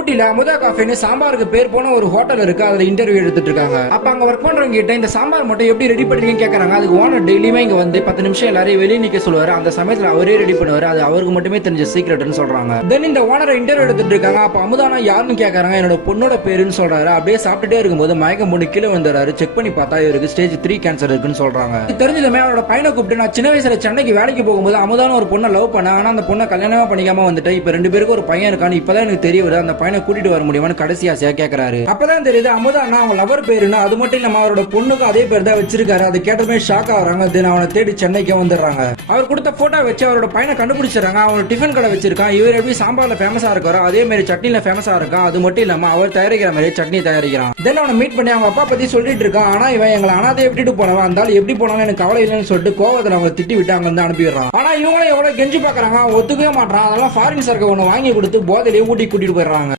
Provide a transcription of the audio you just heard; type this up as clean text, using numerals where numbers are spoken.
ஊட்டில அமுதா காஃபின்னு சாம்பாருக்கு பேர் போன ஒரு ஹோட்டல் இருக்கு. அதுல இன்டர்வியூ எடுத்துட்டு இருக்காங்க. அப்ப அங்க ஒர்க் பண்றவங்க கிட்ட இந்த சாம்பார் மட்டும் எப்படி ரெடி பண்றீங்கன்னு கேக்குறாங்க. அதுக்கு ஓனர் டெய்லியுமே இங்க வந்து 10 நிமிஷம் எல்லாரையும் வெளியே நிக்க சொல்லுவாரு. அந்த சமயத்துல அவரே ரெடி பண்ணுவாரு. அது அவருக்கு மட்டுமே தெரிஞ்ச சீக்ரெட்னு சொல்றாங்க. தென் இந்த ஓனர் இன்டர்வியூ எடுத்துட்டு இருக்காங்க. அப்ப அமுதானா யாருன்னு கேக்குறாங்க. என்னோட பொண்ணோட பேருன்னு சொல்றாரு. அப்படியே சாப்பிட்டுட்டே இருக்கும்போது மயக்கம் போட்டு கீழே வந்துறாரு. செக் பண்ணி பார்த்தா இவருக்கு ஸ்டேஜ் 3 கேன்சர் இருக்குன்னு சொல்றாங்க. தெரிஞ்சதுமே அவரோட பையனை கூப்பிட்டு நான் சின்ன வயசுல சென்னைக்கு வேலைக்கு போகும்போது அமுதான ஒரு பொண்ணை லவ் பண்ண. ஆனா அந்த பொண்ணை கல்யாணமா பண்ணிக்காம வந்துட்டு இப்ப 2 பேருக்கு ஒரு பையன் இருக்கான்னு இப்பதான் எனக்கு தெரிய வருது. அந்த பையனை கூட்டிட்டு வர முடியுமான்னு கடைசி ஆசையா கேட்கறாரு. அப்பதான் தெரியுது அமுதா அவங்க லவர் பேருன்னு. அது மட்டும் இல்லாம அவரோட பொண்ணுக்கு அதே பேர் தான் வச்சிருக்காரு. அது கேட்டதுமே ஷாக் ஆகுறாங்க. தென் அவனை தேடி சென்னைக்கு வந்துடுறாங்க. அவர் கொடுத்த போட்டோ வச்சு அவரோட பையனை கண்டுபிடிச்சிடறாங்க. அவன் டிஃபன் கடை வச்சிருக்கான். இவர் எப்படி சாம்பார்ல ஃபேமஸா இருக்காரோ அதே மாதிரி சட்னில ஃபேமஸா இருக்கான். அது மட்டும் இல்லாம அவர் தயாரிக்கிற மாதிரி சட்னி தயாரிக்கிறான். தென் அவனை மீட் பண்ணி அவங்க அப்பா பத்தி சொல்லிட்டு இருக்கான். ஆனா இவன் எங்களை அனாதையை விட்டுட்டு போனவன். அந்த எப்படி போனாலும் எனக்கு கவலை இல்லைன்னு சொல்லிட்டு கோவத்துல அவங்க திட்டி விட்டு அங்க இருந்து அனுப்பிடுறான். ஆனா இவங்களும் எவ்வளவு கெஞ்சி பாக்குறாங்க. ஒத்துக்கவே மாட்டான். அதெல்லாம் ஃபாரின் சரக்கு ஒண்ணு வாங்கி கொடுத்து போதையிலேயே ஊட்டி கூட்டிட்டு போயிடுறாங்க.